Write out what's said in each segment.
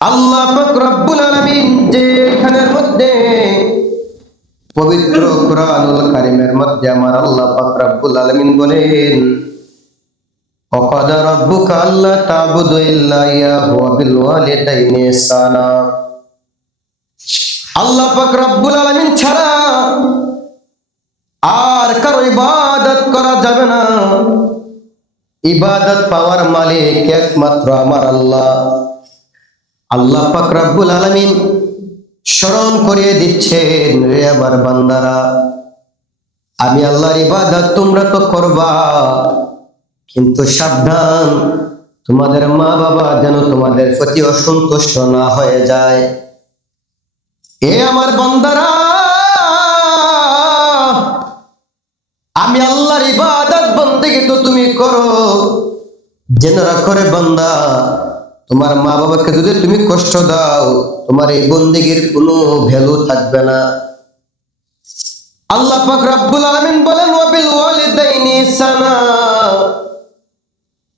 আল্লাহ পাক রব্বুল আলামিন যে এখানের মধ্যে পবিত্র কুরআনুল কারীমের মধ্যে আমার আল্লাহ পাক রব্বুল আলামিন বলেন, ওয়াকাদা রাব্বুকা আল্লা তা'বুদু ইল্লা ইয়াহু ওয়া বিল ওয়ালিদাইনি ইহসানা। আল্লাহ পাক রব্বুল আলামিন ছাড়া আর কারো ইবাদত করা যাবে না। ইবাদত পাওয়ার মালিক একমাত্র আমার আল্লাহ। আল্লাহ পাক রব্বুল আলামিন স্মরণ করিয়ে দিচ্ছেন, রে আমার বান্দারা, আমি আল্লাহর ইবাদত তোমরা তো করবা, কিন্তু সাবধান, তোমাদের মা বাবা যেন তোমাদের প্রতি অসন্তুষ্ট না হয়ে যায়। এ আমার বান্দারা, আমি আল্লাহর ইবাদত বন্দেগী তো তুমি করো, জেনে রাখো রে বান্দা, তোমার মা বাবাকে যদি তুমি কষ্ট দাও, তোমার এই বন্দেগীর কোনো ভ্যালু থাকবে না। আল্লাহ পাক রব্বুল আলামিন বলেন, ওয়া বিল ওয়ালিদাইনি ইহসানা,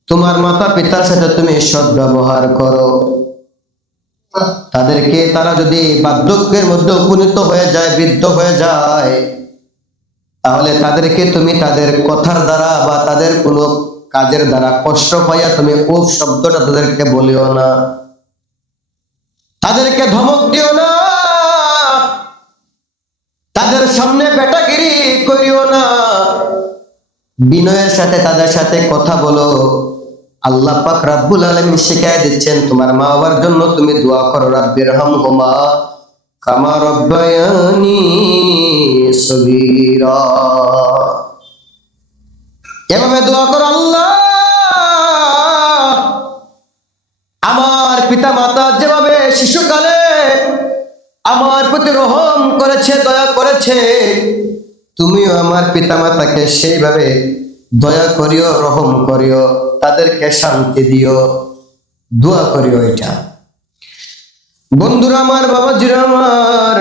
তোমার মাতা পিতার সাথে তুমি সৎ ব্যবহার করো। তাদেরকে তারা যদি বার্ধক্যের মধ্যে উপনীত হয়ে যায়, বৃদ্ধ হয়ে যায়, তাহলে তাদেরকে তুমি তাদের কথার দ্বারা বা তাদের কোনো কাজের দ্বারা কষ্ট পাইয়া তুমি উফ শব্দটা তাদেরকে বলিও না, তাদেরকে ধমক দিও না, তাদের সামনে বেটাগিরি করিও না, বিনয়ের সাথে তাদের সাথে কথা বলো। আল্লাহ পাক রব্বুল আলামিন শিখায় দিচ্ছেন, তোমার মা বাবার জন্য তুমি দোয়া করো, রাব্বিরহামহুমা কামা রাব্বায়ানি সগীরা। এভাবে দোয়া করো, আল্লাহ আমার পিতা মাতা যেভাবে শিশুকালে আমার প্রতি রহম করেছে, দয়া করেছে, তুমিও আমার পিতা মাতাকে সেইভাবে দয়া করিও, রহম করিও, তাদেরকে শান্তি দিও, দোয়া করিও। এটা বন্ধুরা আমার, বাবাজিরা আমার,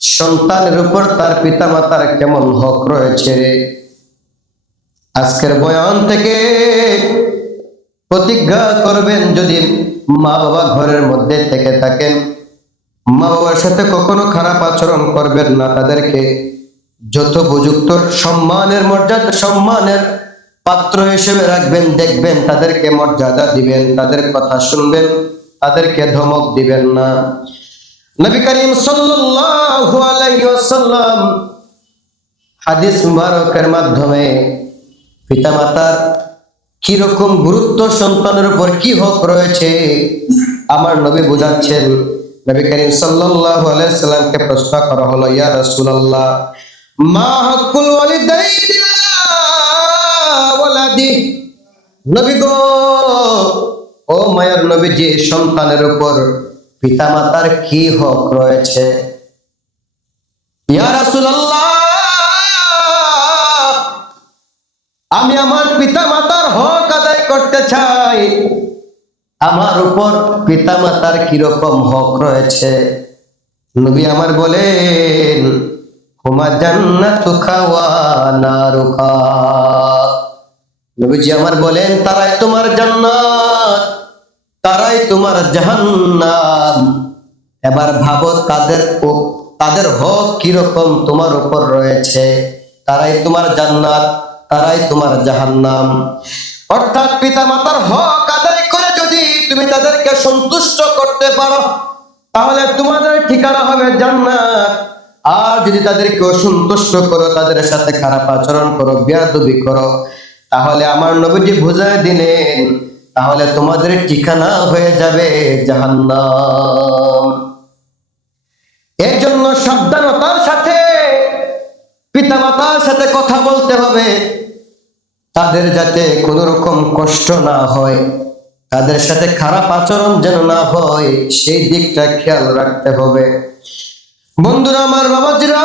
সন্তানের উপর তার পিতা মাতার কেমন হক রয়েছে রে। আজকের বয়ান থেকে প্রতিজ্ঞা করবেন, যদি মা বাবা ঘরের মধ্যে থেকে থাকেন, মা বাবার সাথে কখনো খারাপ আচরণ করবেন না, তাদেরকে যথোপযুক্ত সম্মানের মর্যাদা, সম্মানের পাত্র হিসেবে রাখবেন, দেখবেন তাদেরকে মর্যাদা দিবেন, তাদের কথা শুনবেন, তাদেরকে ধমক দিবেন না। নবী করিম সাল্লাল্লাহু আলাইহি ওয়াসাল্লাম হাদিস মুবারকের মাধ্যমে পিতামাতার কি রকম গুরুত্ব, সন্তানের উপর কি হক রয়েছে আমার নবী বুঝাচ্ছেন। নবী করিম সাল্লাল্লাহু আলাইহি সাল্লামকে প্রশ্ন করা হলো, ইয়া রাসূলুল্লাহ, মা হাক্কুল ওয়ালিদাইনি আলা ওয়ালাদি। নবী গো, ও মায়ের নবীজি, সন্তানের উপর পিতামাতার কি হক রয়েছে? ইয়া রাসূলুল্লাহ, আমি আমার পিতামাতার হক আদায় করতে চাই, আমার উপর পিতামাতার কিরকম হক রয়েছে? নবী আমার বলেন, হুমা জান্নাতুকা ওয়া নারুকা। নবীজি আমার বলেন, তারাই তোমার জান্নাত, তারাই তোমার জাহান্নাম। এবার ভাবো তাদের হক কিরকম তোমার উপর রয়েছে। তারাই তোমার জান্নাত, তারাই তোমার জাহান্নাম। অর্থাৎ পিতা মাতার হক আদায় করে যদি তুমি তাদেরকে সন্তুষ্ট করতে পারো, তাহলে তোমাদের ঠিকানা হবে জান্নাত। আর যদি তাদেরকে অসন্তুষ্ট করো, তাদের সাথে খারাপ আচরণ করো, বেয়াদবি করো, তাহলে আমার নবীজি বুঝায় দিলেন, তাহলে তোমাদের ঠিকানা হয়ে যাবে জাহান্নাম। এর জন্য সাবধানতার সাথে পিতামাতার সাথে কথা বলতে হবে, তাদের যাতে কোনো রকম কষ্ট না হয়, তাদের সাথে খারাপ আচরণ যেন না হয়, সেই দিকটা খেয়াল রাখতে হবে। বন্ধুরা আমার, বাবাজিরা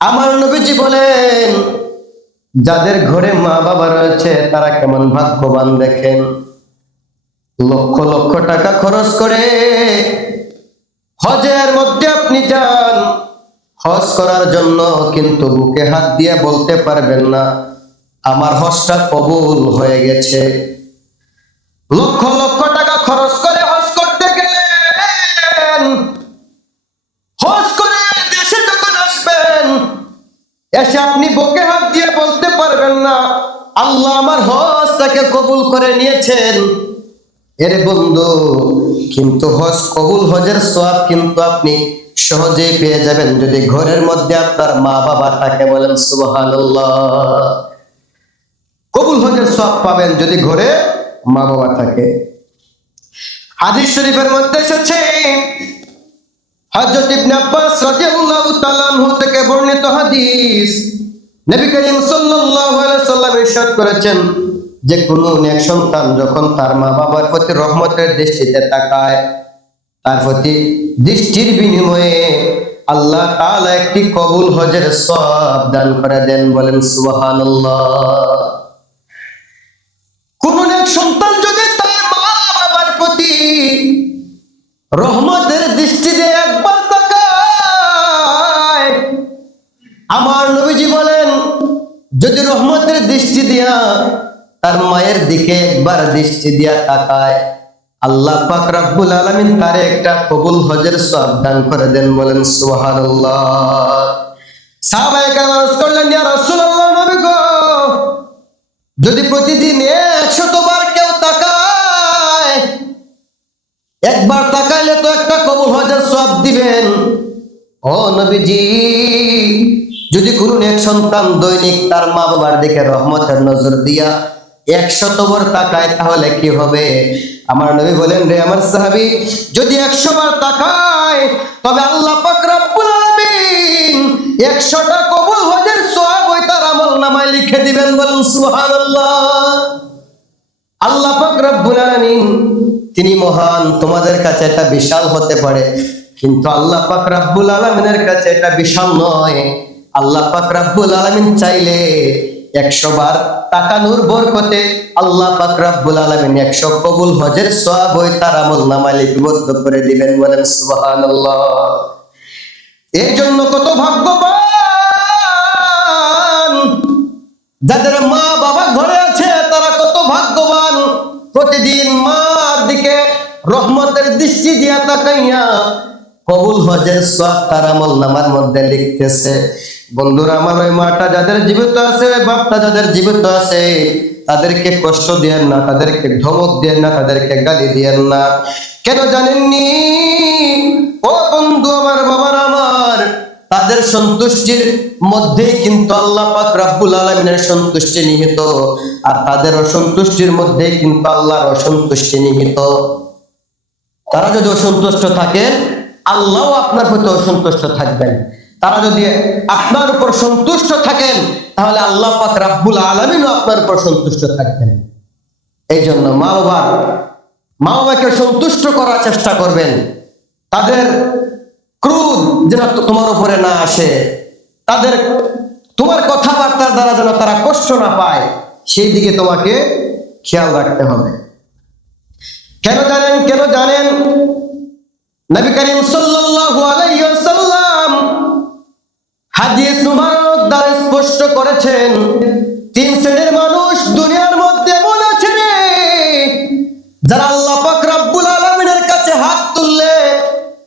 আমার নবীজি বলেন, যাদের ঘরে মা বাবা রয়েছে তারা কেমন ভাগ্যবান দেখেন। লক্ষ লক্ষ টাকা খরচ করে হজের মধ্যে আপনি যান, হজ করার জন্য, কিন্তু বুকে হাত দিয়ে বলতে পারবেন না আমার হজটা কবুল হয়ে গেছে। লক্ষ লক্ষ টাকা খরচ করে হজ করতে গেলেন, হজ করে দেশে যখন আসবেন, এসে আপনি বুকে হাত দিয়ে বলতে পারবেন না আল্লাহ আমার হজটাকে কবুল করে নিয়েছেন। এরে বন্ধু, কিন্তু হজ কবুল, হজের সওয়াব কিন্তু আপনি সহজেই পেয়ে যাবেন যদি ঘরের মধ্যে আপনার মা বাবা থাকে। বলেন সুবহানাল্লাহ। কবুল হজের সওয়াব পাবেন যদি ঘরে মা বাবা থাকে। হাদিস শরীফের মধ্যে এসেছে, হযরত ইবনে আব্বাস রাদিয়াল্লাহু তাআলা আনহু থেকে বর্ণিত হাদিস, নবী করিম সাল্লাল্লাহু আলাইহি সাল্লাম ইরশাদ করেছেন যে কোন নেক সন্তান যখন তার মা বাবার প্রতি রহমতের দৃষ্টিতে তাকায়, তার প্রতি দৃষ্টির বিনিময়ে আল্লাহ তাআলা একটি কবুল হজের সওয়াব দান করে দেন। বলেন সুবহানাল্লাহ। কোন নেক সন্তান যদি তার মা বাবার প্রতি রহমতের দৃষ্টি দিয়ে একবার তাকায়, আমার নবীজি বলেন যদি রহমতের দৃষ্টি দিয়া তার মায়ের দিকে একবার দৃষ্টি দিয়া তাকায়, আল্লাহ পাক রব্বুল আলামিন তার একটা কবুল হজের সওয়াব দান করে দেন। বলেন সুবহানাল্লাহ। সাহাবায়ে কেরাম আরজ করলেন, ইয়া রাসূলুল্লাহ, নবী গো, যদি প্রতিদিন 100 বার কেউ তাকায়, একবার তাকাইলে তো একটা কবুল হজের সওয়াব দিবেন। ও নবীজি, যদি কোনো এক সন্তান দৈনিক তার মা বাবার দিকে রহমতের নজর দিয়া 100 বার তাকায় তাহলে কি হবে? আমার নবী বলেন, রে আমার সাহাবী, যদি 100 বার তাকায় তবে আল্লাহ পাক রব্বুল আলামিন 100টা কবুল হজের সওয়াব ওই তার আমলনামায় লিখে দিবেন। বলেন সুবহানাল্লাহ। আল্লাহ পাক রব্বুল আলামিন তিনি মহান। তোমাদের কাছে এটা বিশাল হতে পারে, কিন্তু আল্লাহ পাক রব্বুল আলামিনের কাছে এটা বিশাল নয়। আল্লাহ পাক রব্বুল আলামিন চাইলে 100 বার তাকানোর বরকতে আল্লাহ পাক রব্বুল আলামিন 100 কবুল হজের সওয়াব ওই তার আমলনামায় লিপিবদ্ধ করে দিবেন। বলেন সুবহানাল্লাহ। এই জন্য কত ভাগ্যবান যাদের মা বাবা ঘরে আছে, তারা কত ভাগ্যবান, প্রতিদিন মার দিকে রহমতের দৃষ্টি দিয়া তাকাইয়া কবুল হজের সওয়াব তার আমলনামার মধ্যে লিখতেছে। বন্ধুরা আমার, ওই মাটা যাদের জীবিত আছে, ওই বাপটা যাদের জীবিত আছে, তাদেরকে কষ্ট দিয়েন না, তাদেরকে ধমক দিয়েন না, তাদেরকে গালি দিয়েন না। কেন জানেননি ও বন্ধু আমার, বাবার আমার, তাদের সন্তুষ্টির মধ্যেই কিন্তু আল্লাহ পাক রব্বুল আলামিনের সন্তুষ্টি নিহিত, আর তাদের অসন্তুষ্টির মধ্যেই কিন্তু আল্লাহর অসন্তুষ্টি নিহিত। তারা যদি অসন্তুষ্ট থাকেন, আল্লাহও আপনার প্রতি অসন্তুষ্ট থাকবেন। তারা যদি আপনার উপর সন্তুষ্ট থাকেন, তাহলে আল্লাহ পাক রব্বুল আলামিনও আপনার উপর সন্তুষ্ট থাকবেন। এই জন্য মা বাবাকে সন্তুষ্ট করার চেষ্টা করবেন। তাদের ক্রোধ যেন তোমার উপরে না আসে, তাদের তোমার কথাবার্তার দ্বারা যেন তারা কষ্ট না পায়, সেই দিকে তোমাকে খেয়াল রাখতে হবে। কেন জানেন নবী করিম সাল্লাল্লাহু আলাইহি ওয়াসাল্লাম হাদিস মুবারক দ্বারা স্পষ্ট করেছেন, 3 শ্রেণীর মানুষ দুনিয়ার মধ্যে এমন আছে রে, যারা আল্লাহ পাক রব্বুল আলামিনের কাছে হাত তুললে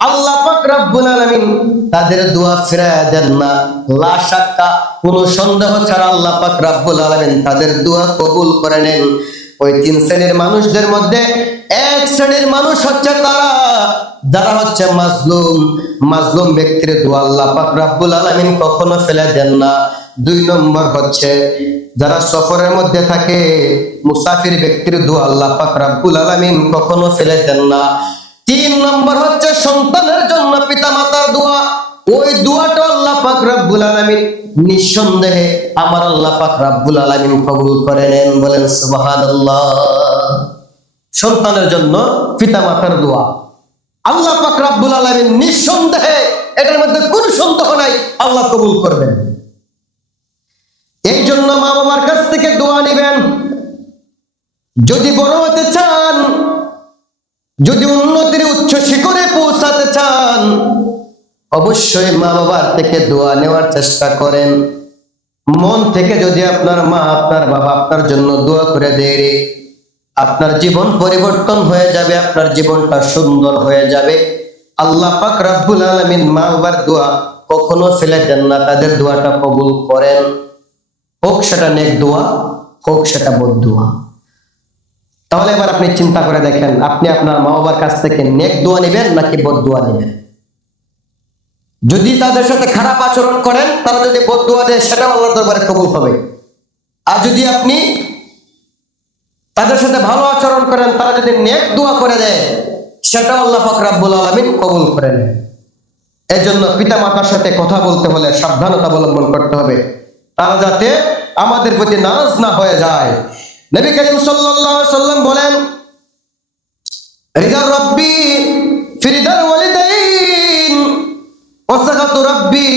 আল্লাহ পাক রব্বুল আলামিন তাদের দোয়া ফিরায় দেন না। লা শাক্কা, কোনো সন্দেহ ছাড়া আল্লাহ পাক রব্বুল আলামিন তাদের দোয়া কবুল করে নেন। ওই 3 শ্রেণীর মানুষদের মধ্যে 1 শ্রেণীর মানুষ হচ্ছে তারা যারা হচ্ছে মাজলুম ব্যক্তির দোয়া আল্লাহ পাক রব্বুল আলামিন কখনো ফেলে দেন না। 2 নম্বর হচ্ছে যারা সফরের মধ্যে থাকে, মুসাফির ব্যক্তির দোয়া আল্লাহ পাক রব্বুল আলামিন কখনো ফেলে দেন না। 3 নম্বর হচ্ছে সন্তানের জন্য পিতামাতার দোয়া, ওই দোয়াটা আল্লাহ পাক রব্বুল আলামিন নিঃসন্দেহে আমার আল্লাহ পাক রব্বুল আলামিন কবুল করে নেন। বলেন সুবহানাল্লাহ। সন্তানের জন্য পিতামাতার দোয়া আল্লাহ পাক রব্বুল আলামিন নিঃসন্দেহে, এটার মধ্যে কোনো সন্দেহ নাই, আল্লাহ কবুল করবেন। এই জন্য মা বাবার কাছ থেকে দোয়া নেবেন। যদি বড় হতে চান, যদি উন্নতির উচ্চ শিখরে পৌঁছাতে চান, অবশ্যই মা বাবার থেকে দোয়া নেওয়ার চেষ্টা করেন। মন থেকে যদি আপনার মা আপনার বাবা আপনার জন্য দোয়া করে দেয়, আপনার জীবন পরিবর্তন হয়ে যাবে, আপনার জীবনটা সুন্দর হয়ে যাবে। আল্লাহ পাক রব্বুল আলামিন মা বাবার দোয়া কখনো ফেলে দেন না, তাদের দোয়াটা কবুল করেন, হোক সেটা নেক দোয়া, হোক সেটা বদ দোয়া। তাহলে এবার আপনি চিন্তা করে দেখেন, আপনি আপনার মা বাবার কাছ থেকে নেক দোয়া নেবেন নাকি বদ দোয়া নেবেন? যদি তাদের সাথে খারাপ আচরণ করেন, তারা যদি বদ দোয়া দেয়, সেটাও আল্লাহর দরবারে কবুল হবে। আর যদি আপনি তাদের সাথে ভালো আচরণ করেন, তারা যদি নেক দোয়া করে দেয়, সেটাও আল্লাহ পাক রব্বুল আলামিন কবুল করে নেন। এই জন্য পিতা মাতার সাথে কথা বলতে হলে সাবধানতা অবলম্বন করতে হবে, তারা যাতে আমাদের প্রতি নারাজ না হয়ে যায়। নবী করিম সাল্লাল্লাহু আলাইহি সাল্লাম বলেন, রিদা রাব্বি ফি রিদাল ওয়ালিদাইন ওয়া সাখাতু রাব্বি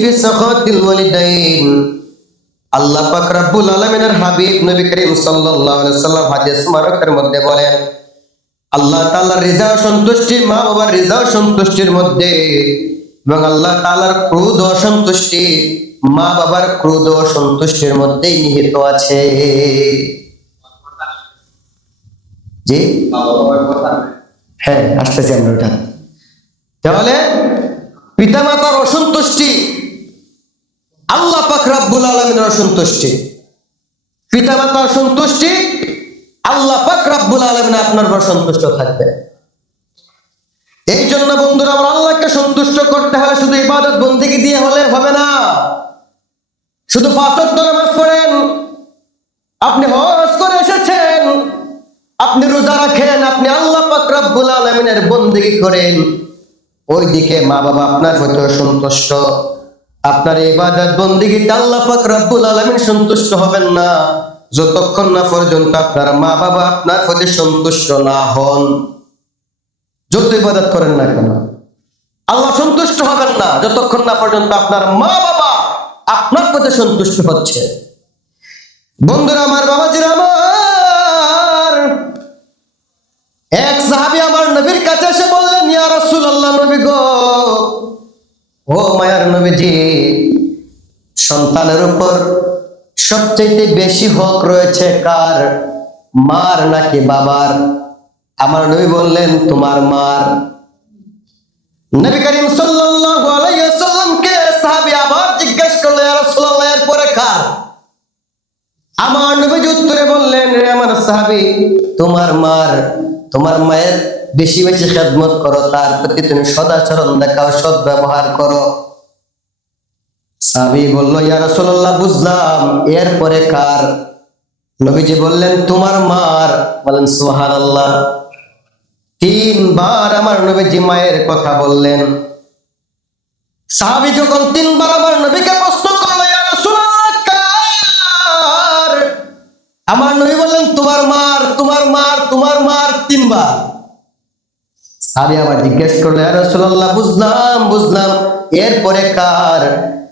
ফি সাখাতিল ওয়ালিদাইন। আল্লাহ পাক রব্বুল আলামিনের হাবিব নবী করিম সাল্লাল্লাহু আলাইহি সাল্লাম হাদিস মুবারকের মধ্যে বলেন, আল্লাহ তাআলার রিজা ও সন্তুষ্টি মা বাবার রিজা ও সন্তুষ্টির মধ্যে, এবং আল্লাহ তাআলার ক্রোধ ও সন্তুষ্টি মা বাবার ক্রোধ ও সন্তুষ্টির মধ্যেই নিহিত আছে। জি হ্যাঁ, আসতেছি আমরা ওটা। তাহলে পিতা মাতার অসন্তুষ্টি আল্লাহ পাক রব্বুল আলামিনের অসন্তুষ্টি, পিতা মাতার সন্তুষ্টি আল্লাহ পাক রব্বুল আলামিন আপনার উপর সন্তুষ্ট থাকবে। এই জন্য বন্ধুরা, আমরা আল্লাহকে সন্তুষ্ট করতে হলে শুধু ইবাদত বন্দেগী দিয়ে হলে হবে না। শুধু 5 ওয়াক্ত নামাজ পড়েন, আপনি হজ করে এসেছেন, আপনি রোজা রাখেন, আপনি আল্লাহ পাক রব্বুল আলামিনের বন্দেগী করেন, ওইদিকে মা বাবা আপনার প্রতি সন্তুষ্ট। আপনার ইবাদত বন্দেগীতে আল্লাহ পাক রব্বুল আলামিন সন্তুষ্ট হবেন না যতক্ষণ না পর্যন্ত আপনার মা বাবা আপনার প্রতি সন্তুষ্ট না হন। যত ইবাদত করেন না কেন, আল্লাহ সন্তুষ্ট হবেন না যতক্ষণ না পর্যন্ত আপনার মা বাবা আপনার প্রতি সন্তুষ্ট হচ্ছে। বন্ধুরা আমার, বাবাজিরা আমার, এক সাহাবী আমার নবীর কাছে এসে বললেন, ইয়া রাসূলুল্লাহ, নবী গো, ও মায়ার নবীজি, সন্তানের উপর সবচেয়ে বেশি হক রয়েছে কার, মার নাকি বাবার? আমার নবী বললেন, তোমার মার। নবী করিম সাল্লাল্লাহু আলাইহি ওয়াসাল্লামকে সাহাবী আবার জিজ্ঞেস করলেন, ইয়া রাসূলুল্লাহ, এরপরে কার? আমার নবী উত্তরে বললেন, রে আমার সাহাবী, তোমার মার, তোমার মায়ের বেশি বেশি খেদমত করো, তার প্রতি তুমি সদাচরণ দেখাও, সৎ ব্যবহার করো। সাহাবী বলল, ইয়া রাসূলুল্লাহ, বুঝলাম, এরপরে কার? নবীজি বললেন, তোমার মার। বলেন সুবহানাল্লাহ। 3 বার আমার নবীজি মায়ের কথা বললেন। সাহাবী যখন 3 বার আমার নবীকে প্রশ্ন করলো, ইয়া রাসূলুল্লাহ, কার? আমার নবী বললেন, তোমার মার, তোমার মার, তোমার মার, 3 বার। সাহাবী আবার জিজ্ঞেস করলো, ইয়া রাসূলুল্লাহ, বুঝলাম, বুঝলাম, এরপরে কার?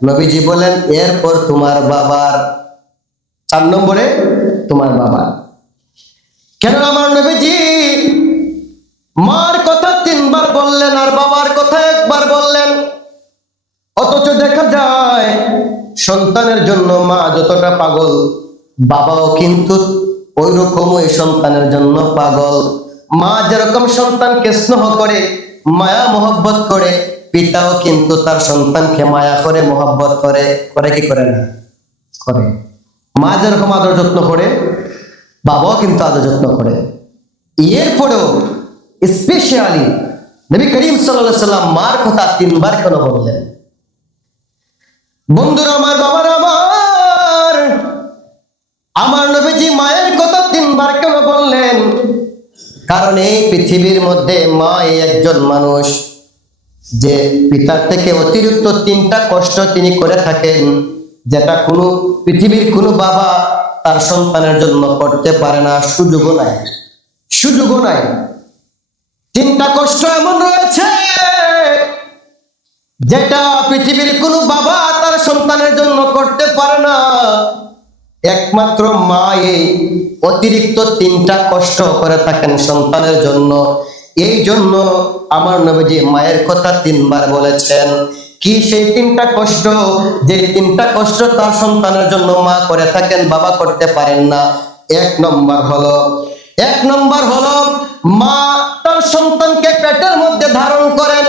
নবীজি বলেন, এরপর তোমার বাবার। 4 নম্বরে তোমার বাবা। কেন আমার নবীজি মার কথা 3 বার বললেন আর বাবার কথা 1 বার বললেন? অথচ দেখা যায় সন্তানের জন্য মা যতটা পাগল, বাবাও কিন্তু ওই রকমই সন্তানের জন্য পাগল। মা যেরকম সন্তানকে স্নেহ করে, মায়া মোহব্বত করে, পিতাও কিন্তু তার সন্তানকে মায়া করে, মোহব্বত করে। করে কি করে না? করে। মা যেরকম আদর যত্ন করে, বাবাও কিন্তু আদর যত্ন করে। এরপরেও স্পেশালি নবী করিম সাল্লাল্লাহু আলাইহি সাল্লাম মার কথা 3 বার কেন বললেন? বন্ধুরা আমার, বাবারা আমার, আমার নবীজি মায়ের কথা 3 বার কেন বললেন? কারণ এই পৃথিবীর মধ্যে মা একজন মানুষ যে পিতার থেকে অতিরিক্ত 3টা কষ্ট তিনি করে থাকেন, যেটা কোনো পৃথিবীর কোনো বাবা তার সন্তানের জন্য করতে পারে না, সুযোগও নাই, সুযোগও নাই। 3টা কষ্ট এমন রয়েছে যেটা পৃথিবীর কোনো বাবা তার সন্তানের জন্য করতে পারে না। একমাত্র মা এই অতিরিক্ত 3টা কষ্ট করে থাকেন সন্তানের জন্য। এই জন্য আমার নবীজি মায়ের কথা 3 বার বলেছেন। কি সেই 3টা কষ্ট? যে 3টা কষ্ট তার সন্তানের জন্য মা করে থাকেন, বাবা করতে পারেন না। 1 নম্বর হলো এক নম্বর হলো মা তার সন্তানকে পেটের মধ্যে ধারণ করেন।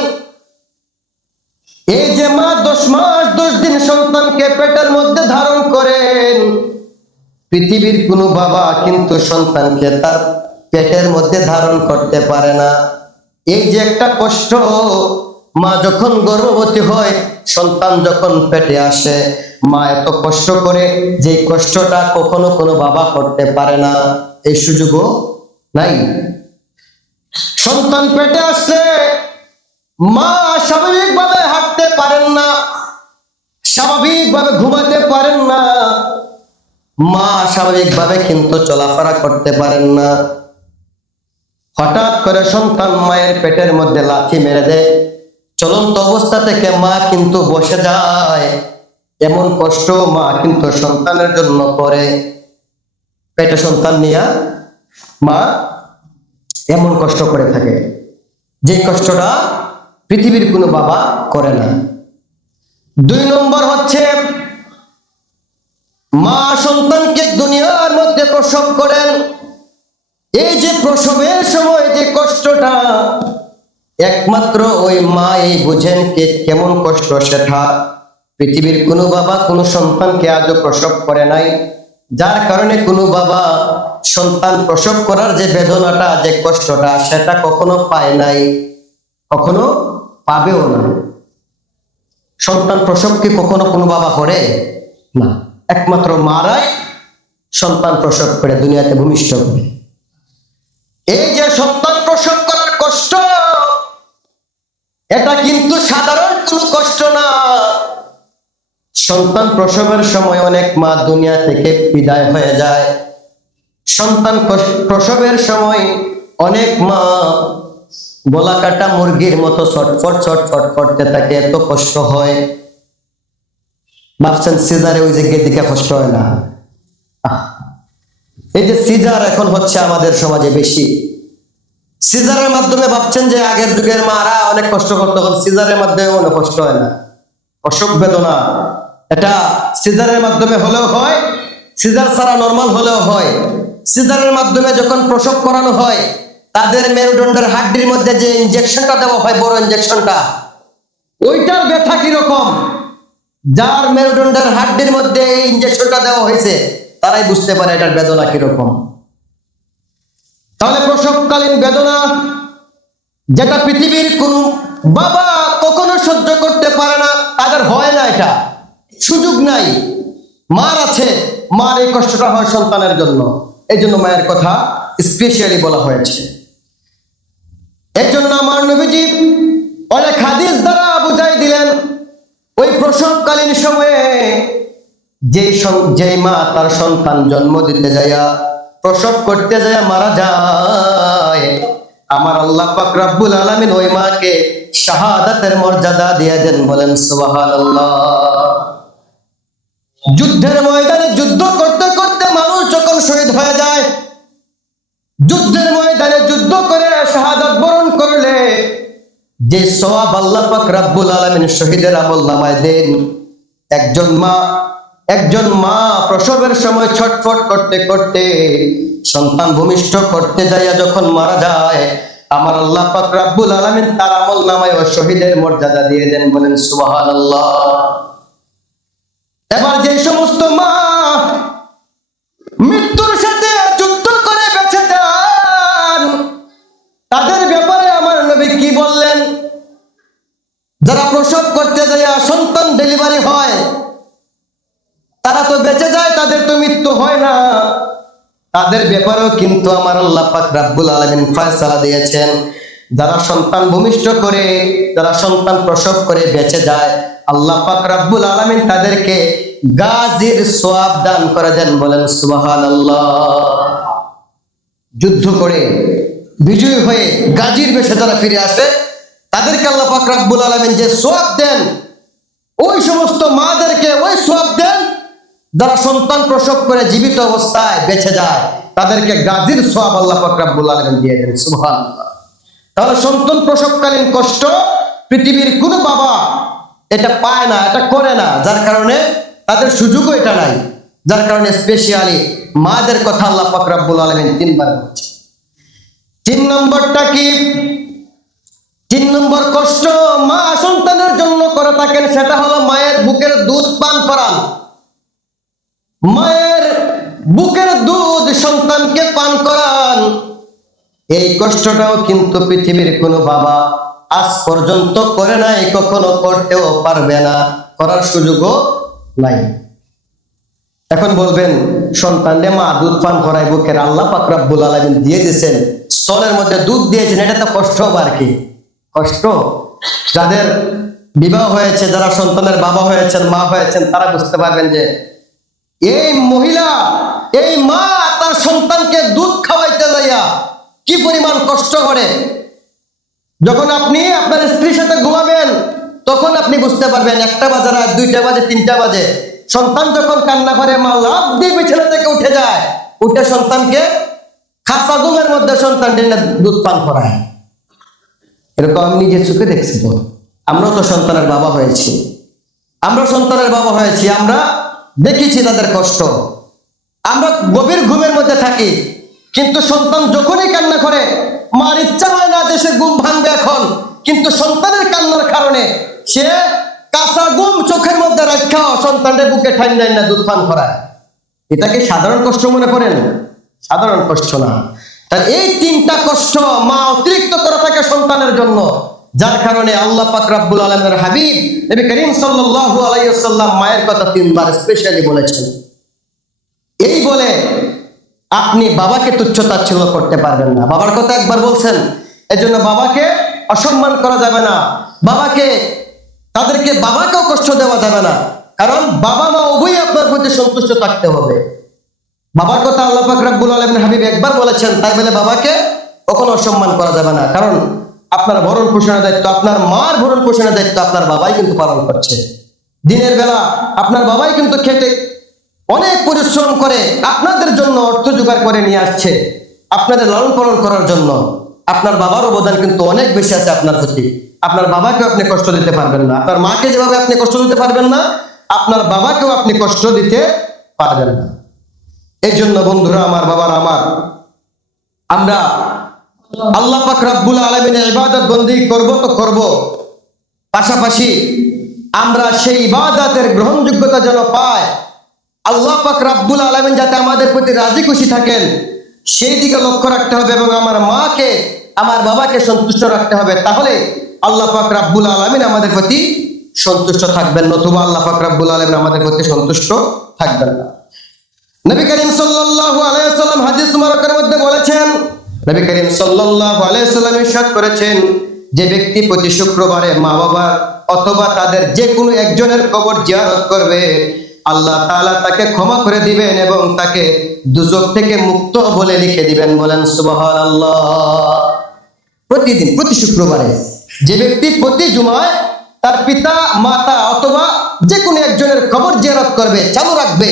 এই যে মা 10 মাস 10 দিন সন্তানকে পেটের মধ্যে ধারণ করেন, পৃথিবীর কোনো বাবা কিন্তু সন্তানকে তার পেটের মধ্যে ধারণ করতে পারে না। এই যে একটা কষ্ট, মা যখন গর্ভবতী হয়, সন্তান যখন পেটে আসে, মা এত কষ্ট করে, যে কষ্টটা কখনো কোনো বাবা করতে পারে না, এই সুযোগও নাই। সন্তান পেটে আসলে মা স্বাভাবিকভাবে হাঁটতে পারেন না, স্বাভাবিকভাবে ঘুমাতে পারেন না, মা স্বাভাবিকভাবে কিন্তু চলাফেরা করতে পারেন না। হঠাৎ করে সন্তান মায়ের পেটের মধ্যে লাথি মেরে দেয়, চলন্ত অবস্থা থেকে মা কিন্তু বসে যায়। এমন কষ্ট মা কিন্তু সন্তানের জন্য করে। পেটে সন্তান নিয়ে মা এমন কষ্ট করে থাকে, যে কষ্টটা পৃথিবীর কোনো বাবা করে না। 2 নম্বর হচ্ছে মা সন্তানকে দুনিয়ার মধ্যে প্রসব করেন। এই যে প্রসবের সময় যে কষ্টটা, একমাত্র ওই মা এই বুঝেন কেমন কষ্ট সেটা। পৃথিবীর কোনো বাবা কোনো সন্তানকে আজও প্রসব করে নাই, যার কারণে কোনো বাবা সন্তান প্রসব করার যে বেদনাটা, যে কষ্টটা, সেটা কখনো পায় নাই, কখনো পাবেও না। সন্তান প্রসব কি কখনো কোনো বাবা করে না, একমাত্র মারাই সন্তান প্রসব করে দুনিয়াতে ভূমিষ্ঠ করে। এই যে সন্তান প্রসব করার কষ্ট, এটা কিন্তু সাধারণ কোনো কষ্ট না। সন্তান প্রসবের সময় অনেক মা দুনিয়া থেকে বিদায় হয়ে যায়। সন্তান প্রসবের সময় অনেক মা গলা কাটা মুরগির মতো ছটফট ছটফট করতে থাকে, এত কষ্ট হয়। ভাবছেন সিজারে ওই জায়গায় দিকে কষ্ট হয় না? এই যে সিজার এখন হচ্ছে আমাদের সমাজে বেশি, সিজারের মাধ্যমে ভাবছেন যে আগের যুগের মারা অনেক কষ্ট করতে, সিজারের মাধ্যমে অনেক কষ্ট হয় না। অসুখ বেদনা এটা সিজারের মাধ্যমে হলেও হয়, সিজার ছাড়া নরমাল হলেও হয়। সিজারের মাধ্যমে যখন প্রসব করানো হয়, তাদের মেরুদণ্ডের হাড্ডির মধ্যে যে ইনজেকশনটা দেওয়া হয়, বড় ইনজেকশনটা, ওইটার ব্যথা কিরকম, যার মেরুদণ্ডের হাড্ডির মধ্যে এই ইনজেকশনটা দেওয়া হয়েছে তারাই বুঝতে পারে এটার বেদনা কিরকম। তাহলে প্রসবকালীন বেদনা, যেটা পৃথিবীর কোন বাবা কখনো সহ্য করতে পারে না, তাদের হয় না, এটা সুযোগ নাই। মার আছে, মার এই কষ্টটা হয় সন্তানের জন্য, এই জন্য মায়ের কথা স্পেশালি বলা হয়েছে। এই জন্য আমার নবীজি অনেক হাদিস দ্বারা বুঝাই দিলেন, ওই প্রসবকালীন সময়ে যে মা তার সন্তান জন্ম দিতে যাইয়া, প্রসব করতে যাইয়া মারা যায়, আমার আল্লাহ পাক রব্বুল আলামিন ওই মাকে শাহাদাতের মর্যাদা দিয়ে দেন। বলেন সুবহানাল্লাহ। যুদ্ধের ময়দানে যুদ্ধ করতে করতে মানুষ যখন শহীদ হয়ে যায়, যুদ্ধের ময়দানে যুদ্ধ করে শাহাদাত বরণ করলে যে সওয়াব আল্লাহ পাক রব্বুল আলামিন শহীদের আমলনামায় দেন, একজন মা প্রসবের সময় ছটফট করতে করতে সন্তান ভূমিষ্ঠ করতে যাইয়া যখন মারা যায়, আমার আল্লাহ পাক রব্বুল আলামিন তার আমলনামায় ও শহীদের মর্যাদা দিয়ে দেন। বলেন সুবহানাল্লাহ। এবার যে সমস্ত মা মৃত্যুর সাথে যুদ্ধ করে বেঁচে যান, তাদের ব্যাপারে আমার নবী কি বললেন? যারা প্রসব করতে যায় সন্তান ডেলিভারি হয়, তারা তো বেঁচে যায়, তাদের তো মৃত্যু হয় না, তাদের ব্যাপারেও কিন্তু আমার আল্লাহ পাক রব্বুল আলামিন ফয়সালা দিয়েছেন। যারা সন্তান ভূমিষ্ঠ করে, যারা সন্তান প্রসব করে বেঁচে যায়, আল্লাহ পাক রব্বুল আলামিন তাদেরকে গাজীর সওয়াব দান করে দেন। বলেন সুবহানাল্লাহ। যুদ্ধ করে বিজয়ী হয়ে গাজীর বেশে যারা ফিরে আসে, তাদেরকে আল্লাহ পাক রব্বুল আলামিন যে সওয়াব দেন, ওই সমস্ত মাদেরকে ওই সওয়াব দেন যারা সন্তান প্রসব করে জীবিত অবস্থায় বেঁচে যায়, তাদেরকে গাজীর সওয়াব আল্লাহ পাক রব্বুল আলামিন দিয়ে দেন। সুবহানাল্লাহ। তাহলে সন্তান প্রসবকালীন কষ্ট পৃথিবীর কোনো বাবা এটা পায় না, এটা করে না, যার কারণে তাদের সুযোগও এটা নাই, যার কারণে স্পেশালি মাদের কথা আল্লাহ পাক রব্বুল আলামিন 3 বার বলছে। তিন নম্বরটা কি? তিন নম্বর কষ্ট মা সন্তানের জন্য করে থাকেন, সেটা হলো মায়ের বুকের দুধ পান করান। মায়ের বুকের দুধ সন্তানকে পান করান। এই কষ্টটাও কিন্তু পৃথিবীর কোনো বাবা আজ পর্যন্ত করে নাই, কখনো করতেও পারবে না, করার সুযোগও নাই। এখন বলবেন সন্তানকে মা দুধ পান করায় বুকের, আল্লাহ পাক রব্বুল আলামিন দিয়ে দিয়েছেন, স্তনের মধ্যে দুধ দিয়েছেন, এটা তো কষ্ট আর কি? কষ্ট যাদের বিবাহ হয়েছে, যারা সন্তানের বাবা হয়েছেন, মা হয়েছেন, তারা বুঝতে পারবেন যে এই মহিলা, এই মা তার সন্তানকে দুধ খাওয়াইতে যাইয়া কি পরিমাণ কষ্ট করে। যখন আপনি আপনার স্ত্রীর সাথে ঘুমাবেন তখন আপনি বুঝতে পারবেন, 1টা বাজে, রাত 2টা বাজে, 3টা বাজে, সন্তান যখন কান্না করে মা লাফ দিয়ে বিছানা থেকে উঠে যায়, উঠে সন্তানকে খাসা ঘুমের মধ্যে সন্তানটি দুধ পান করায়। এরকম আমি নিজের চোখে দেখছি। তো আমরাও তো সন্তানের বাবা হয়েছি, আমরা সন্তানের বাবা হয়েছি, আমরা দেখেছি তাদের কষ্ট। আমরা গভীর ঘুমের মধ্যে থাকি, কিন্তু সন্তান যখনই কান্না করে মার ইচ্ছা হয় না যে সে ঘুম ভাঙবে এখন, কিন্তু সন্তানের কান্নার কারণে সে কাঁচা ঘুম চোখের মধ্যে রাখাও সন্তানের বুকে ঠান্ডায় না দুধ পান করায়। এটাকে সাধারণ কষ্ট মনে করেন? সাধারণ কষ্ট না। তার এই 3টা কষ্ট মা অতিরিক্ত করে থাকে সন্তানের জন্য, যার কারণে আল্লাহ পাক রব্বুল আলামিনের হাবিব নবী করিম সাল্লাল্লাহু আলাইহি ওয়াসাল্লাম মায়ের কথা 3বার স্পেশালি বলেছেন। এই বলে আপনি বাবাকে তুচ্ছ তাচ্ছিল্য করতে পারবেন না। বাবার কথা একবার বলছেন, এজন্য বাবাকে অসম্মান করা যাবে না, বাবাকেও কষ্ট দেওয়া যাবে না, কারণ বাবা মা উভয়ই আপনার প্রতি সন্তুষ্ট থাকতে হবে। বাবার কথা আল্লাহ পাক রব্বুল আলামিন হাবিব একবার বলেছেন, তাই বলে বাবাকে কখনো অসম্মান করা যাবে না, কারণ আপনার ভরণ পোষণের দায়িত্ব, আপনার মার ভরণ পোষণের দায়িত্ব আপনার বাবাই কিন্তু পালন করছে। দিনের বেলা আপনার বাবাই কিন্তু খেটে অনেক পরিশ্রম করে আপনাদের জন্য অর্থ জোগাড় করে নিয়ে আসছে, আপনাদের লালন পালন করার জন্য। আপনার বাবার অবদান কিন্তু অনেক বেশি আছে আপনার প্রতি। আপনার বাবাকে আপনি কষ্ট দিতে পারবেন না, আপনার মাকে যেভাবে আপনি কষ্ট দিতে পারবেন না, আপনার বাবাকেও আপনি কষ্ট দিতে পারবেন না। এই জন্য বন্ধুরা আমার, বাবার আমার, আমরা আল্লাহ পাক রব্বুল আলামিনের ইবাদত বন্দেগী করব তো করব, পাশাপাশি আমরা সেই ইবাদতের গ্রহণযোগ্যতা যেন পাই, আল্লাহ পাক রব্বুল আলামিন যাতে আমাদের প্রতি রাজি খুশি থাকেন সেই দিকে লক্ষ্য রাখতে হবে, এবং আমার মাকে, আমার বাবাকে সন্তুষ্ট রাখতে হবে। তাহলে আল্লাহ পাক রব্বুল আলামিন আমাদের প্রতি সন্তুষ্ট থাকবেন, নতুবা আল্লাহ পাক রব্বুল আলামিন আমাদের প্রতি সন্তুষ্ট থাকবেন না। নবী করিম সাল্লাল্লাহু আলাইহি ওয়াসাল্লাম হাদিস মুবারকের মধ্যে বলেছেন, নবী করিম সাল্লাল্লাহু আলাইহি ওয়াসাল্লাম ইরশাদ করেছেন, যে ব্যক্তি প্রতি শুক্রবারে মা বাবা অথবা তাদের যে কোনো একজনের কবর জিয়ারত করবে, আল্লাহ তাআলা তাকে ক্ষমা করে দিবেন এবং তাকে দুজক থেকে মুক্ত বলে লিখে দিবেন। বলেন সুবহানাল্লাহ। প্রতিদিন, প্রতি শুক্রবারে যে ব্যক্তি প্রতি জুমায় তার পিতা মাতা অথবা যে কোনো একজনের কবর জিয়ারত করবে, চালু রাখবে,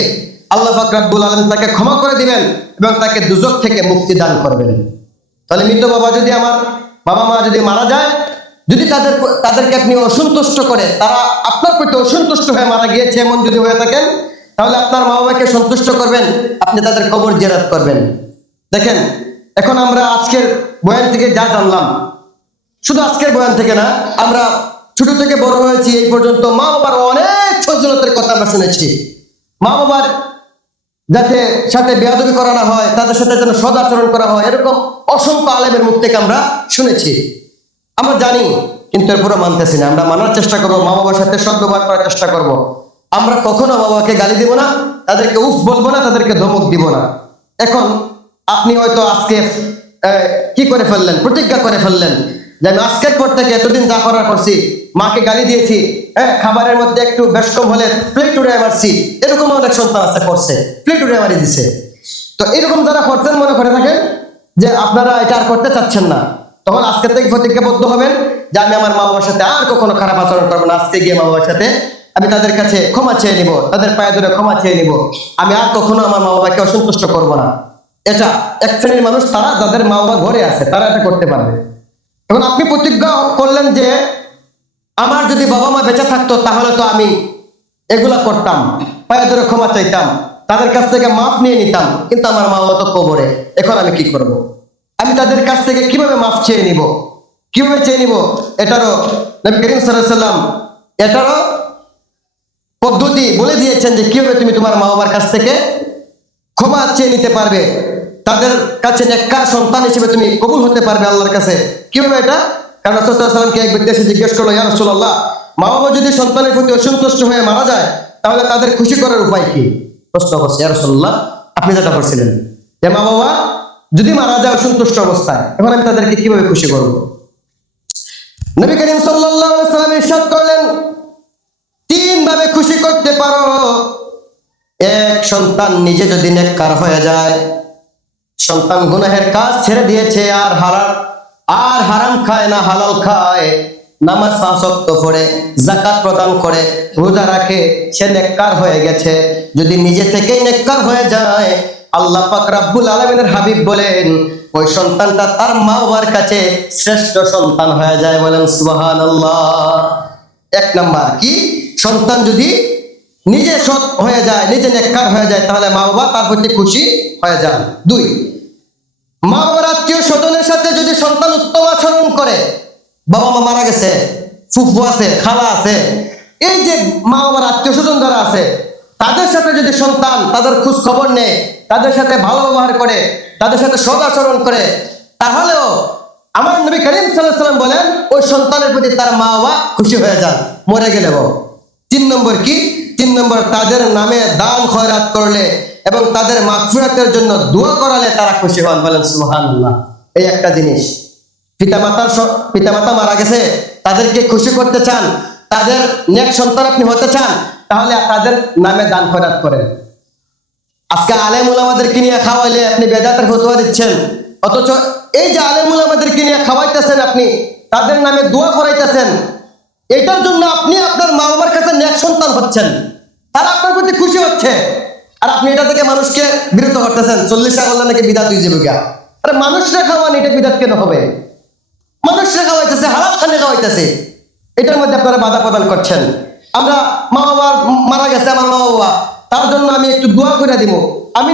আল্লাহ পাক রব্বুল আলামিন তাকে ক্ষমা করে দিবেন এবং তাকে দুজক থেকে মুক্তি দান করবেন। তাহলে মৃত বাবা যদি, আমার বাবা মা যদি মারা যায়, যদি তাদেরকে আপনি অসন্তুষ্ট করে, তারা আপনার প্রতি অসন্তুষ্ট হয়ে মারা গিয়েছে এমন যদি হয়ে থাকেন, তাহলে আপনার মা বাবাকে সন্তুষ্ট করবেন, আপনি তাদের কবর জিয়ারত করবেন। দেখেন, এখন আমরা আজকের বয়ান থেকে যা জানলাম, শুধু আজকের বয়ান থেকে না, আমরা ছোট থেকে বড় হয়েছি এই পর্যন্ত, মা বাবার অনেক সজ্জনতার কথা আমরা শুনেছি। মা বাবার যাতে সাথে বেয়াদবি করা না হয়, তাদের সাথে যেন সদাচরণ করা হয়, এরকম অসংখ্য আলেমের মুখ থেকে আমরা শুনেছি, আমরা জানি, কিন্তু এরপরে মানতেছি না। আমরা মানার চেষ্টা করবো, মা বাবার সাথে সদ্ব্যবহার করার চেষ্টা করব। আমরা কখনো মা বাবাকে গালি দিব না, তাদেরকে উফ বলবো না, তাদেরকে ধমক দিব না। এখন আপনি হয়তো আজকে কি করে ফেললেন, প্রতিজ্ঞা করে ফেললেন যে আমি আজকের পর থেকে এতদিন যা করার করছি, মাকে গালি দিয়েছি, খাবারের মধ্যে একটু বেশ কম হলে প্লেট উড়ে মারছি, এরকম অনেক সন্তান আছে করছে, প্লেট উড়ে মারি দিছে। তো এরকম যারা করছেন মনে করে থাকেন যে আপনারা এটা আর করতে চাচ্ছেন না, তখন আজকে থেকে প্রতিজ্ঞাবদ্ধ হবেন যে আমি আমার মা বাবার সাথে আর কখনো খারাপ আচরণ করবো না। আজকে গিয়ে মা বাবার সাথে আমি তাদের কাছে ক্ষমা চেয়ে নিব, তাদের পায়ে ধরে ক্ষমা চেয়ে নিব, আমি আর কখনো আমার মা বাবাকে অসন্তুষ্ট করব না। এটা এক শ্রেণীর মানুষ, তারা যাদের মা বাবা ঘরে আছে, তারা এটা করতে পারবে। এখন আপনি প্রতিজ্ঞা করলেন যে আমার যদি বাবা মা বেঁচে থাকতো তাহলে তো আমি এগুলা করতাম, পায়ে ধরে ক্ষমা চাইতাম, তাদের কাছ থেকে মাপ নিয়ে নিতাম, কিন্তু আমার মা বাবা তো কবরে, এখন আমি কি করব? আমি তাদের কাছ থেকে কিভাবে মাফ চেয়ে নিব, কিভাবে চেয়ে নিব? এটারও নবী করিম সাল্লাল্লাহু আলাইহি ওয়াসাল্লাম এটারও পদ্ধতি বলে দিয়েছেন যে কিভাবে তুমি তোমার মা বাবার কাছ থেকে ক্ষমা চেয়ে নিতে পারবে, তাদের কাছে নেককার সন্তান হিসেবে তুমি কবুল হতে পারবে আল্লাহর কাছে। কিভাবে এটা? কারণ রাসূল সাল্লাল্লাহু আলাইহি ওয়াসাল্লামকে এক ব্যক্তি এসে জিজ্ঞেস করলো, ইয়া রাসূলুল্লাহ, মা বাবা যদি সন্তানের প্রতি অসন্তুষ্ট হয়ে মারা যায় তাহলে তাদের খুশি করার উপায় কি? প্রশ্ন করছে, ইয়া রাসূলুল্লাহ, আপনি যেটা বলছিলেন যে মা বাবা যদি মারা যায় অসন্তুষ্ট অবস্থায়, এখন আমি তাদেরকে কিভাবে খুশি করব? নবী করিম সাল্লাল্লাহু আলাইহি ওয়াসাল্লাম ইরশাদ করলেন, তিন ভাবে খুশি করতে পারো। এক, সন্তান নিজে যদি নেককার হয়ে যায়, সন্তান গুনাহের কাজ ছেড়ে দিয়েছে, আর হারাম খায় না, হালাল খায়, নামাজ 5 ওয়াক্ত পড়ে, যাকাত প্রদান করে, রোজা রাখে, সে নেককার হয়ে গেছে। যদি নিজে থেকেই নেককার হয়ে যায়, আল্লাহ পাক রব্বুল আলামিনের হাবিব বলেন ওই সন্তানটা তার মা বাবার কাছে শ্রেষ্ঠ সন্তান হয়ে যায়। বলেন সুবহানাল্লাহ। এক নাম্বার কি? সন্তান যদি নিজে সৎ হয়ে যায়, নিজে নেককার হয়ে যায়, তাহলে মা বাবা তার প্রতি খুশি হয়ে যান। দুই, মা বাবার আত্মীয় স্বজনের সাথে যদি সন্তান উত্তম আচরণ করে, বাবা মা মারা গেছে, ফুফু আছে, খালা আছে, এই যে মা বাবার আত্মীয় স্বজন যারা আছে তাদের সাথে যদি সন্তান তাদের খোঁজ খবর নেয়, তাদের সাথে ভালো ব্যবহার করে, তাদের সাথে সৎ আচরণ করে, তাহলেও আমার নবী করিম সাল্লাল্লাহু আলাইহি ওয়াসাল্লাম বলেন ওই সন্তানের প্রতি তার মা বাবা খুশি হয়ে যান, মরে গেলেও। 3 নম্বর কি? 3 নম্বর, তাদের নামে দান খয়রাত করলে এবং তাদের মাগফিরাতের জন্য দোয়া করালে তারা খুশি হন। বলেন সুবহানাল্লাহ। এই একটা জিনিস, পিতামাতা মারা গেছে, তাদেরকে খুশি করতে চান, তাদের নেক সন্তান আপনি হতে চান, তাহলে তাদের নামে দান খয়রাত করেন। আজকে আলেম উলামাদেরকে নিয়ে খাওয়াইলে আপনি বেদাতের ফতোয়া দিচ্ছেন, অথচ এই যে আলেম উলামাদেরকে নিয়ে খাওয়াইতেছেন, আপনি তাদের নামে দোয়া করাইতেছেন, এটার জন্য আপনি আপনার মা বাবার কাছে নেক সন্তান হচ্ছেন, তারা আপনার প্রতি খুশি হচ্ছে, আর আপনি এটা থেকে মানুষকে বিরত করতেছেন। 40 টাকা বললে নাকি বিদাত হয়ে যাবে গা। আরে মানুষরা খাওয়ান, এটা বিদাত কেন হবে? মানুষরা খাওয়াইতেছে, হালাল খানে খাওয়াইতেছে, এটার মধ্যে আপনারা বাধা প্রদান করছেন। আমরা মা বাবা মারা গেছে, আমার মা বাবা, তার জন্য আমি একটু দোয়া করে দিব, আমি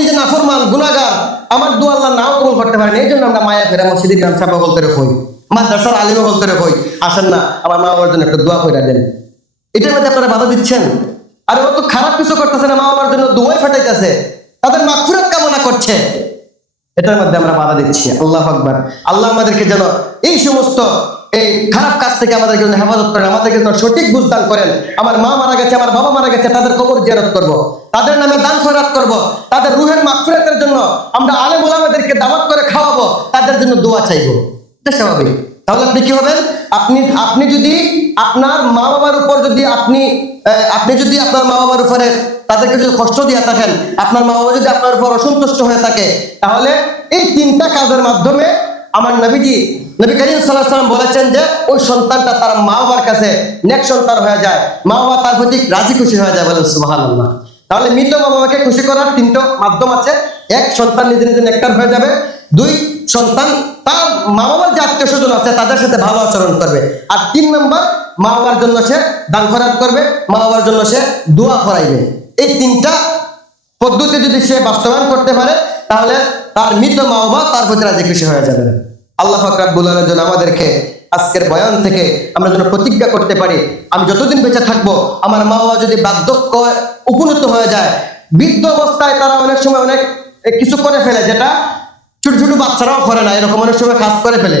নিজে নাফরমান গুনাহগার, আমার দোয়া আল্লাহ নাও কবুল করতে পারেন, এই জন্য আমরা মায়া ফেরা মসজিদের ইমাম সাহেব বলতে রেখই, মাদ্রাসার আলিমও বলতে রেখই, আসেন না আমার মা বাবার জন্য একটু দোয়া করে দেন। এটার মধ্যে আপনারা বাধা দিচ্ছেন। আর ও তো খারাপ কিছু করতেছে না, মা বাবার জন্য দোয়াই ফাটাইতেছে, তাদের মাগফিরাত কামনা করছে, এটার মধ্যে আমরা বাধা দিচ্ছি। আল্লাহু আকবার। আল্লাহ আমাদেরকে যেন এই সমস্ত এই খারাপ কাজ থেকে আমাদেরকে যেন হেফাজত করেন, আমাদেরকে যেন সঠিক বুঝ দান করেন। আমার মা মারা গেছে, আমার বাবা মারা গেছে, তাদের কবর জিয়ারত করব, তাদের নামে দান খয়রাত করব, তাদের রুহের মাগফিরাতের জন্য আমরা আলেম ওলামাদেরকে দাওয়াত করে খাওয়াবো, তাদের জন্য দোয়া চাইবো। এটা স্বাভাবিক। তাহলে আপনি কি হবেন? আপনি যদি আপনার মা বাবার উপর যদি আপনি যদি আপনার মা বাবার উপরে তাদেরকে যদি কষ্ট দিয়ে থাকেন, আপনার মা বাবা যদি আপনার উপর অসন্তুষ্ট হয়ে থাকে, তাহলে এই 3টা কাজের মাধ্যমে আমার নবী করিম সাল্লাল্লাহু আলাইহি ওয়াসাল্লাম বলেছেন যে ওই সন্তানটা তার মা বাবার কাছে নেক সন্তান হয়ে যায়, মা বাবা তার প্রতি রাজি খুশি হয়ে যায়। বলেন সুবহানাল্লাহ। তাহলে মৃত মা বাবাকে খুশি করার 3টা মাধ্যম আছে। 1, সন্তান নিজে নিজে নেককার হয়ে যাবে। 2, সন্তান তার মা বাবার যে আত্মীয় স্বজন আছে তাদের সাথে ভালো আচরণ করবে। আর 3 নম্বর, মা বাবার জন্য সে দান খয়রাত করবে, মা বাবার জন্য সে দোয়া করাইবে। এই 3টা পদ্ধতি যদি সে বাস্তবায়ন করতে পারে, তাহলে তার মৃত মা বাবা তার প্রতি রাজি খুশি হয়ে যাবে। আল্লাহ পাক রব্বুল আলামিন যেন আমাদেরকে আজকের বয়ান থেকে আমরা যেন প্রতিজ্ঞা করতে পারি, আমি যতদিন বেঁচে থাকবো আমার মা বাবা যদি বার্ধক্য উপনীত হয়ে যায়, বৃদ্ধ অবস্থায় তারা অনেক সময় অনেক কিছু করে ফেলে যেটা ছোট ছোট বাচ্চারাও করে না, এরকম অনেক সময় কাজ করে ফেলে।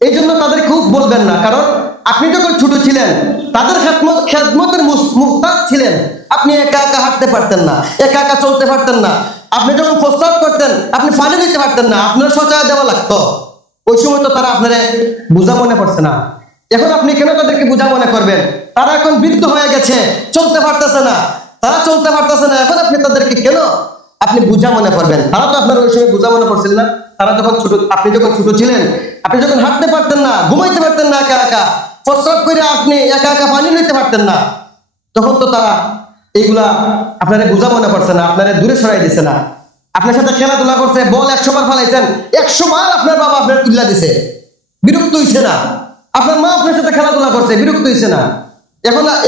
এই জন্য তাদের খুব বলবেন না, কারণ আপনি যখন ছোট ছিলেন তাদের খেদমতের মুহতাজ ছিলেন, আপনি একা একা হাঁটতে পারতেন না, একা একা চলতে পারতেন না, আপনি যখন প্রস্তাব করতেন আপনি পানি দিতে পারতেন না, আপনার শৌচালয় দেওয়া লাগতো। ওই সময় তো তারা আপনার বোঝা মনে করছে না। এখন আপনি কেন তাদেরকে বোঝা মনে করবেন? তারা এখন বৃদ্ধ হয়ে গেছে, চলতে পারতেছে না, এখন আপনি তাদেরকে কেন আপনি বোঝা মনে করবেন? তারা তো আপনার ওই সময় বোঝা মনে করছিলেন না। তারা যখন আপনি যখন ছোট ছিলেন, আপনি যখন হাঁটতে পারতেন না, ঘুমাইতে পারতেন না, একা একা প্রস্রাব করে আপনি একা একা পানি নিতে পারতেন না, তখন তো তারা এইগুলা আপনারা বোঝা মনে করছে না, আপনারা দূরে সরাই দিছে না। আপনার সাথে খেলাধুলা করছে, বল 100 বার ফালাইছেন, 100 বার আপনার বাবা আপনার তুল্লা দিছে, বিরক্ত হইছে না? আপনার মা আপনার সাথে খেলাধুলা করছে, বিরক্ত হইছে না?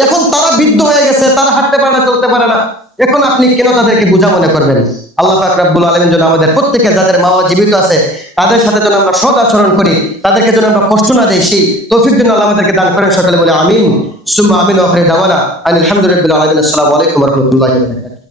এখন তারা বৃদ্ধ হয়ে গেছে, তারা হাঁটতে পারে না, চলতে পারে না, এখন আপনি কেন তাদেরকে বোঝা মনে করবেন? আল্লাহ পাক রব্বুল আলামিন যেন আমাদের প্রত্যেকে যাদের মা বাবা জীবিত আছে তাদের সাথে যেন আমরা সদ আচরণ করি, তাদেরকে যেন আমরা কষ্ট না দেই, সেই তৌফিক যেন আল্লাহ আমাদেরকে দান করেন। সকলে বলে আমিন সুম্মা আমিন। ওয়া আখিরু দাওয়ানা আলহামদুলিল্লাহি রাব্বিল আলামিন। আসসালামু আলাইকুম ওয়া রাহমাতুল্লাহি ওয়া বারাকাতুহু।